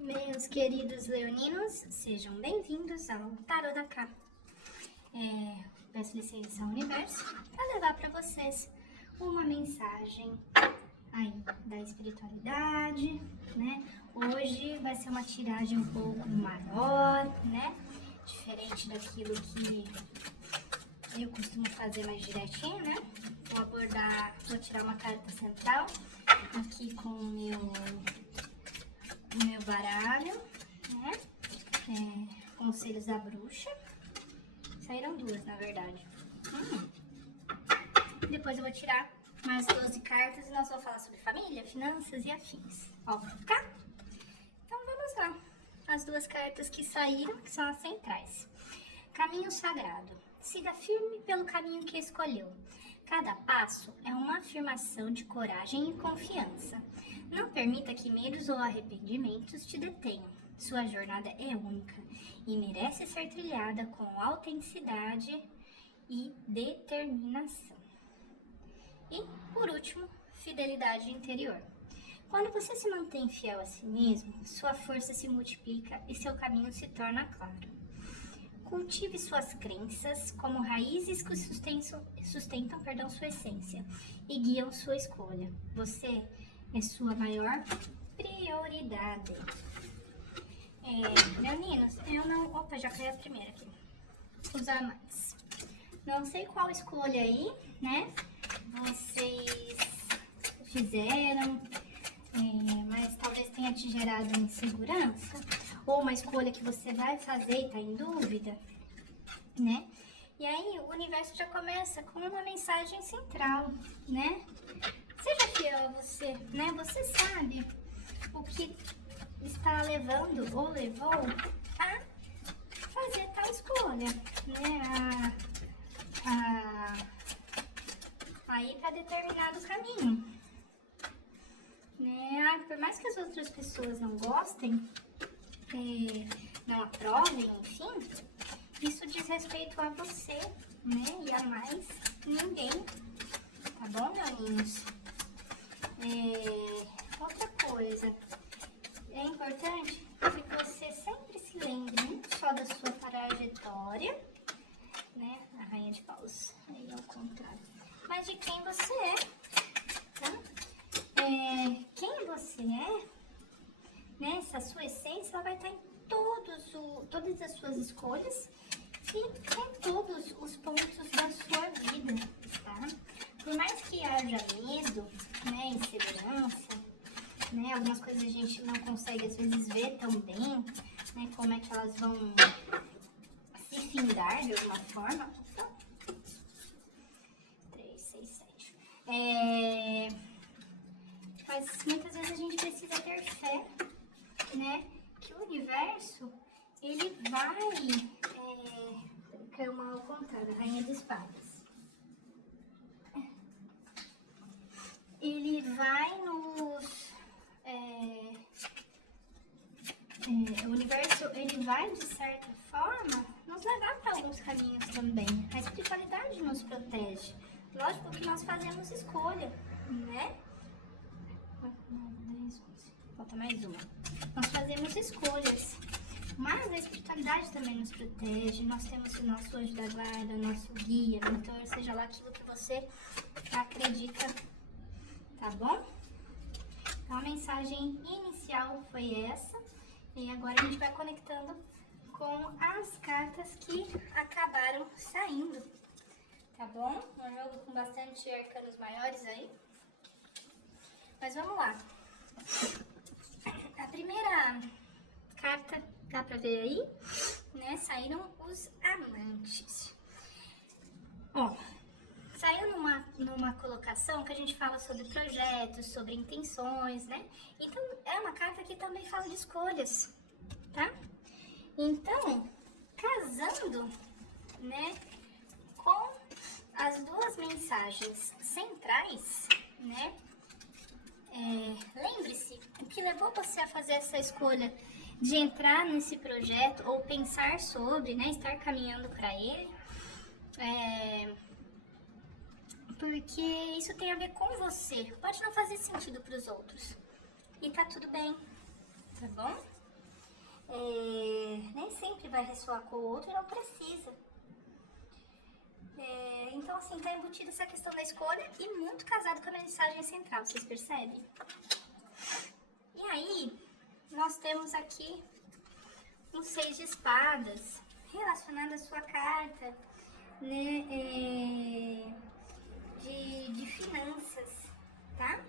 Meus queridos leoninos, sejam bem-vindos ao Tarô da Cá. Peço licença ao universo para levar para vocês uma mensagem aí da espiritualidade, né? Hoje vai ser uma tiragem um pouco maior, né? Diferente daquilo que eu costumo fazer mais direitinho, né? Vou tirar uma carta central aqui com o meu baralho, né? Conselhos da Bruxa. Saíram duas, na verdade. Depois eu vou tirar mais 12 cartas e nós vamos falar sobre família, finanças e afins. Ok? Então vamos lá. As duas cartas que saíram, que são as centrais. Caminho sagrado. Siga firme pelo caminho que escolheu. Cada passo é uma afirmação de coragem e confiança. Não permita que medos ou arrependimentos te detenham. Sua jornada é única e merece ser trilhada com autenticidade e determinação. E, por último, fidelidade interior. Quando você se mantém fiel a si mesmo, sua força se multiplica e seu caminho se torna claro. Cultive suas crenças como raízes que sustentam sua essência e guiam sua escolha. Você é sua maior prioridade. Leoninos, eu não... Opa, já caiu a primeira aqui. Os amantes. Não sei qual escolha aí, né? Vocês fizeram, mas talvez tenha te gerado insegurança. Ou uma escolha que você vai fazer e tá em dúvida, né? E aí o universo já começa com uma mensagem central, né? Seja fiel a você, né? Você sabe o que está levando ou levou a fazer tal escolha, né? A ir para determinado caminho, né? Por mais que as outras pessoas não gostem, não aprovem, enfim, isso diz respeito a você, né? E a mais ninguém, tá bom, leoninos? Outra coisa, é importante que você sempre se lembre não só da sua trajetória, né? A rainha de paus, aí ao contrário, mas de quem você é, tá? Quem você é, né? Essa sua essência, ela vai estar em todas as suas escolhas e em todos os pontos da sua vida, tá? Por mais que haja medo, né, insegurança, né, algumas coisas a gente não consegue às vezes ver tão bem, né, como é que elas vão se findar de alguma forma. 3, 6, 7. Mas muitas vezes a gente precisa ter fé, né, que o universo, ele vai, caiu mal ao contrário, rainha de espadas. Ele vai o universo, ele vai, de certa forma, nos levar para alguns caminhos também. A espiritualidade nos protege. Lógico que nós fazemos escolha, né? 9, 10, 11. Falta mais uma. Nós fazemos escolhas. Mas a espiritualidade também nos protege. Nós temos o nosso anjo da guarda, o nosso guia, mentor, seja lá aquilo que você acredita. Tá bom? Então a mensagem inicial foi essa. E agora a gente vai conectando com as cartas que acabaram saindo. Tá bom? Um jogo com bastante arcanos maiores aí. Mas vamos lá. A primeira carta, dá pra ver aí, né? Saíram os amantes. Ó, saiu numa colocação que a gente fala sobre projetos, sobre intenções, né? Então, é uma carta que também fala de escolhas, tá? Então, casando, né, com as duas mensagens centrais, né? Lembre-se, o que levou você a fazer essa escolha de entrar nesse projeto ou pensar sobre, né, estar caminhando para ele, porque isso tem a ver com você. Pode não fazer sentido para os outros e tá tudo bem, tá bom? sempre vai ressoar com o outro e não precisa. Então, assim, tá embutido essa questão da escolha e muito casado com a mensagem central, vocês percebem? E aí, nós temos aqui um 6 de espadas, relacionado à sua carta, né, de finanças, tá?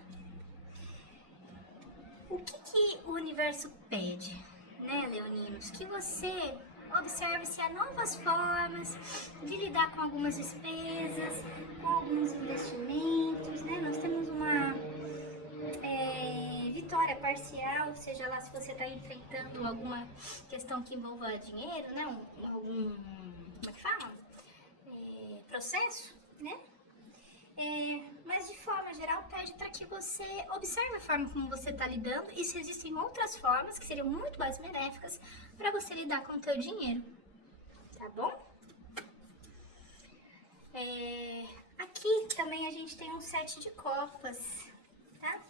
O que o universo pede, né, leoninos? Que você observe se há novas formas de lidar com algumas despesas, com alguns investimentos, né? Nós temos uma vitória parcial, seja lá se você está enfrentando alguma questão que envolva dinheiro, né? Algum, como é que fala? Processo, né? Mas de forma geral pede para que você observe a forma como você está lidando e se existem outras formas que seriam muito mais benéficas para você lidar com o teu dinheiro, tá bom? Aqui também a gente tem um 7 de copas, tá?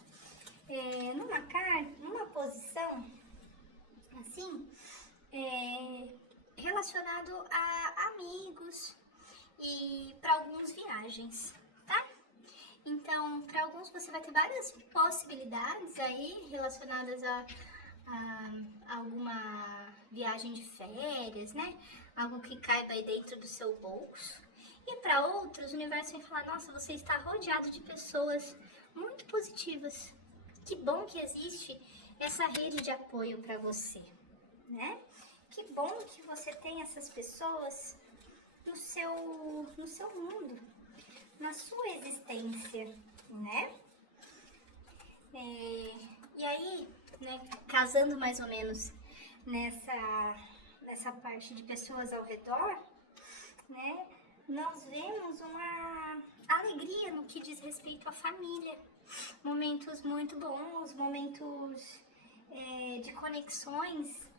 Numa posição assim, relacionado a amigos e para algumas viagens, tá? Então, para alguns você vai ter várias possibilidades aí relacionadas a alguma viagem de férias, né? Algo que caiba aí dentro do seu bolso. E para outros, o universo vai falar: nossa, você está rodeado de pessoas muito positivas. Que bom que existe essa rede de apoio para você, né? Que bom que você tem essas pessoas no seu mundo, na sua existência, né? E aí, né, casando mais ou menos nessa parte de pessoas ao redor, né, nós vemos uma alegria no que diz respeito à família. Momentos muito bons, momentos de conexões,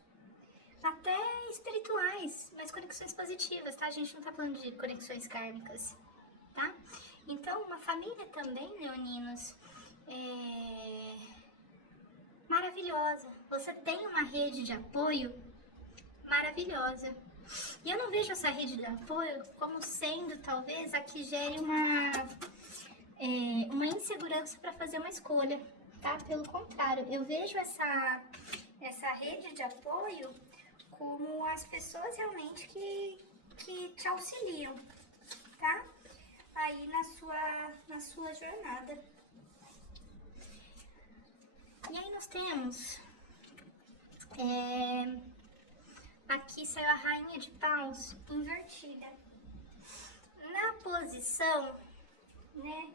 até espirituais, mas conexões positivas, tá? A gente não tá falando de conexões kármicas, tá? Então, uma família também, leoninos, maravilhosa. Você tem uma rede de apoio maravilhosa. E eu não vejo essa rede de apoio como sendo, talvez, a que gere uma insegurança para fazer uma escolha, tá? Pelo contrário, eu vejo essa rede de apoio como as pessoas realmente que te auxiliam, tá? Aí na sua jornada. E aí nós temos aqui saiu a rainha de paus invertida na posição, né,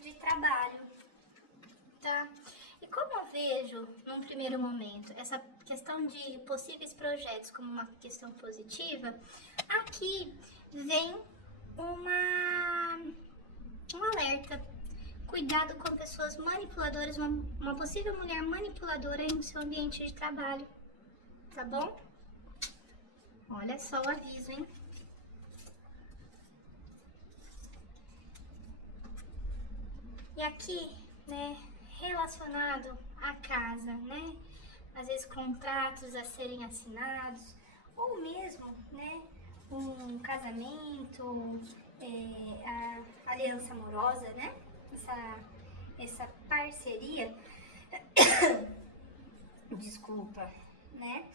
de trabalho, tá? E como eu vejo num primeiro momento essa questão de possíveis projetos como uma questão positiva, aqui vem um alerta. Cuidado com pessoas manipuladoras, uma possível mulher manipuladora aí no seu ambiente de trabalho, tá bom? Olha só o aviso, hein? E aqui, né, relacionado à casa, né? Às vezes contratos a serem assinados, ou mesmo, né, um casamento, a aliança amorosa, né? Essa parceria, desculpa, né?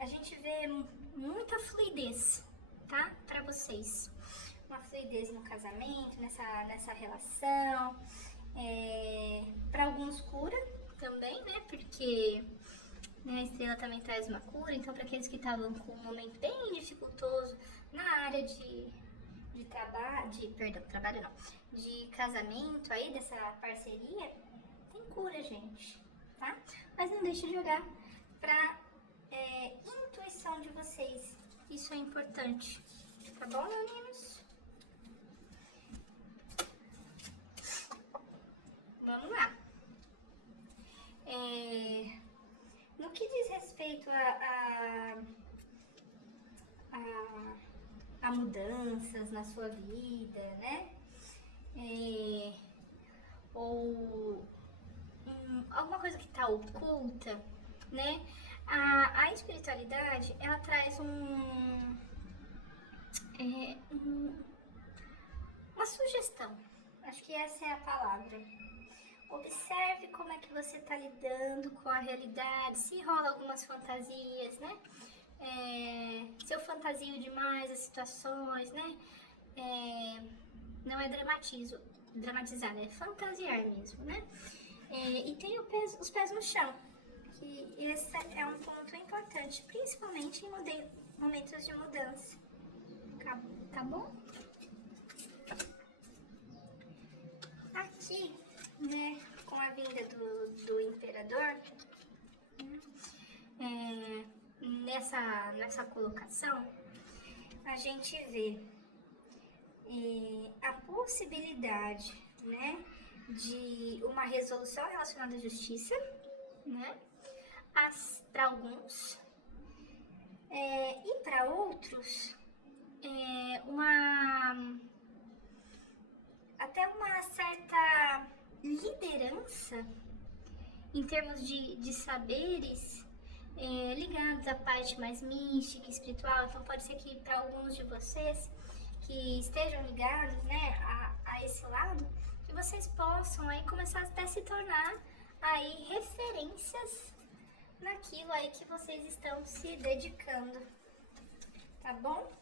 A gente vê muita fluidez, tá? Para vocês. Uma fluidez no casamento, nessa relação. Para alguns cura também, né? Porque a estrela também traz uma cura. Então, para aqueles que estavam com um momento bem dificultoso na área de casamento aí, dessa parceria, tem cura, gente, tá? Mas não deixe de olhar pra intuição de vocês, isso é importante, tá bom, meninos? Vamos lá. No que diz respeito a mudanças na sua vida, né? Ou alguma coisa que tá tá oculta, né? A espiritualidade, ela traz uma sugestão. Acho que essa é a palavra. Observe como é que você está lidando com a realidade, se rola algumas fantasias, né? Se eu fantasio demais as situações, né? Não é dramatizar, é fantasiar mesmo, né? E tem os pés no chão, que esse é um ponto importante, principalmente em momentos de mudança. Tá bom? Aqui, né, com a vinda do imperador, nessa colocação, a gente vê a possibilidade, né, de uma resolução relacionada à justiça, né, para alguns, e para outros, até uma certa liderança em termos de saberes ligados à parte mais mística, espiritual. Então pode ser que para alguns de vocês que estejam ligados, né, a esse lado, que vocês possam aí começar até a se tornar aí referências naquilo aí que vocês estão se dedicando, tá bom?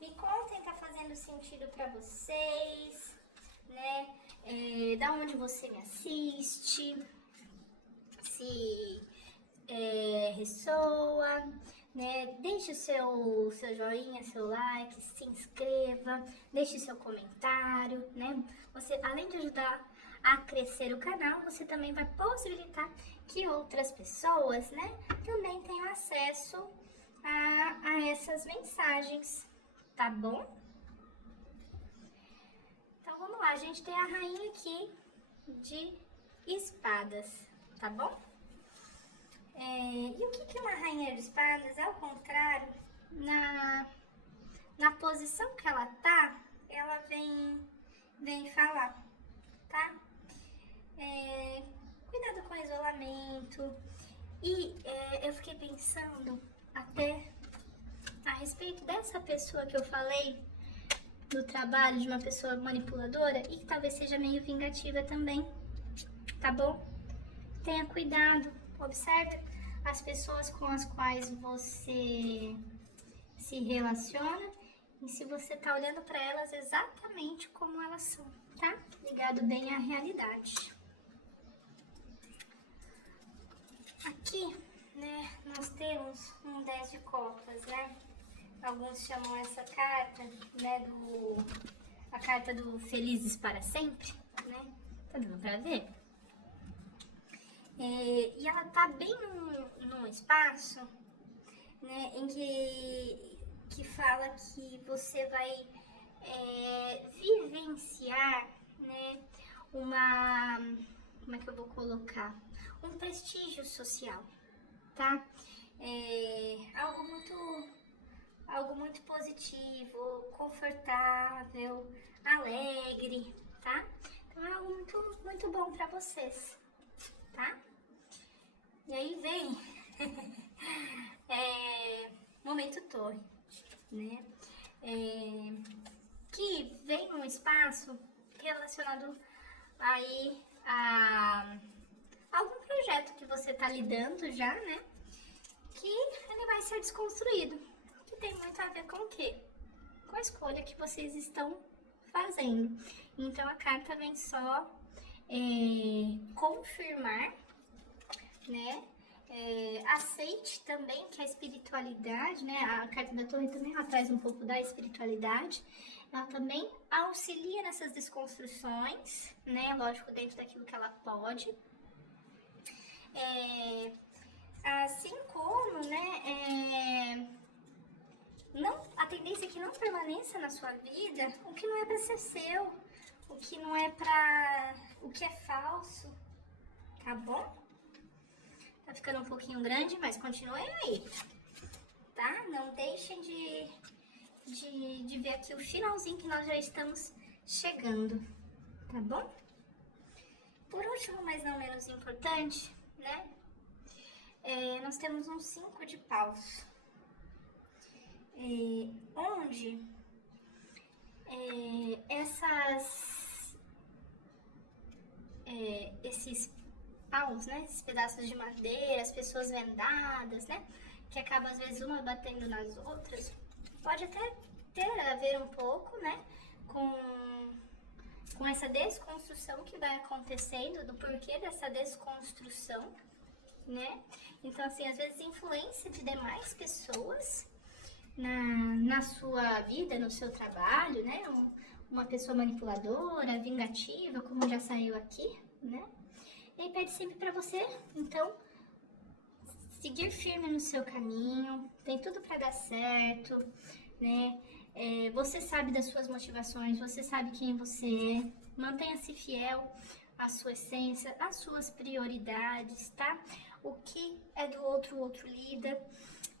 Me contem, tá fazendo sentido para vocês, né? Da onde você me assiste, se ressoa, né? Deixe o seu joinha, seu like, se inscreva, deixe seu comentário, né? Você, além de ajudar a crescer o canal, você também vai possibilitar que outras pessoas, né, também tenham acesso a essas mensagens, tá bom? Então vamos lá, a gente tem a rainha aqui de espadas, tá bom? E o que é uma rainha de espadas? Ao contrário, na posição que ela tá, ela vem falar, tá? Cuidado com o isolamento. E eu fiquei pensando até a respeito dessa pessoa que eu falei, do trabalho de uma pessoa manipuladora e que talvez seja meio vingativa também, tá bom? Tenha cuidado, observe as pessoas com as quais você se relaciona e se você tá olhando para elas exatamente como elas são, tá? Ligado bem à realidade. Aqui, né, nós temos um 10 de copas, né? Alguns chamam essa carta, né, a carta do Felizes para Sempre, né? Tá dando pra ver? E ela tá bem num espaço, né, em que fala que você vai vivenciar, né, como é que eu vou colocar? Um prestígio social, tá? Algo muito positivo, confortável, alegre, tá? Então é algo muito, muito bom pra vocês, tá? E aí vem momento torre, né? Que vem um espaço relacionado aí a algum projeto que você tá lidando já, né? Que ele vai ser desconstruído. Que tem muito a ver com o quê? Com a escolha que vocês estão fazendo. Então a carta vem só confirmar, né? Aceite também que a espiritualidade, né? A carta da torre também ela traz um pouco da espiritualidade. Ela também auxilia nessas desconstruções, né? Lógico, dentro daquilo que ela pode. Assim como, né? A tendência é que não permaneça na sua vida o que não é para ser seu, o que não é o que é falso, tá bom? Tá ficando um pouquinho grande, mas continuem aí, tá? Não deixem de ver aqui o finalzinho que nós já estamos chegando, tá bom? Por último, mas não menos importante, né? nós temos um 5 de paus, onde esses paus, né, esses pedaços de madeira, as pessoas vendadas, né, que acabam às vezes uma batendo nas outras, pode até ter a ver um pouco, né, com essa desconstrução que vai acontecendo, do porquê dessa desconstrução, né? Então, assim, às vezes influência de demais pessoas na sua vida, no seu trabalho, né? Uma pessoa manipuladora, vingativa, como já saiu aqui, né? E aí pede sempre pra você, então, seguir firme no seu caminho, tem tudo pra dar certo, né? Você sabe das suas motivações, você sabe quem você é, mantenha-se fiel à sua essência, às suas prioridades, tá? O que é do outro, o outro lida.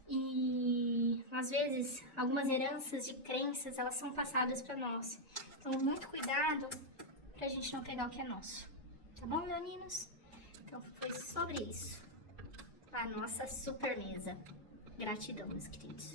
E às vezes algumas heranças de crenças, elas são passadas para nós. Então, muito cuidado pra gente não pegar o que é nosso. Tá bom, leoninos? Então, foi sobre isso. A nossa super mesa. Gratidão, meus queridos.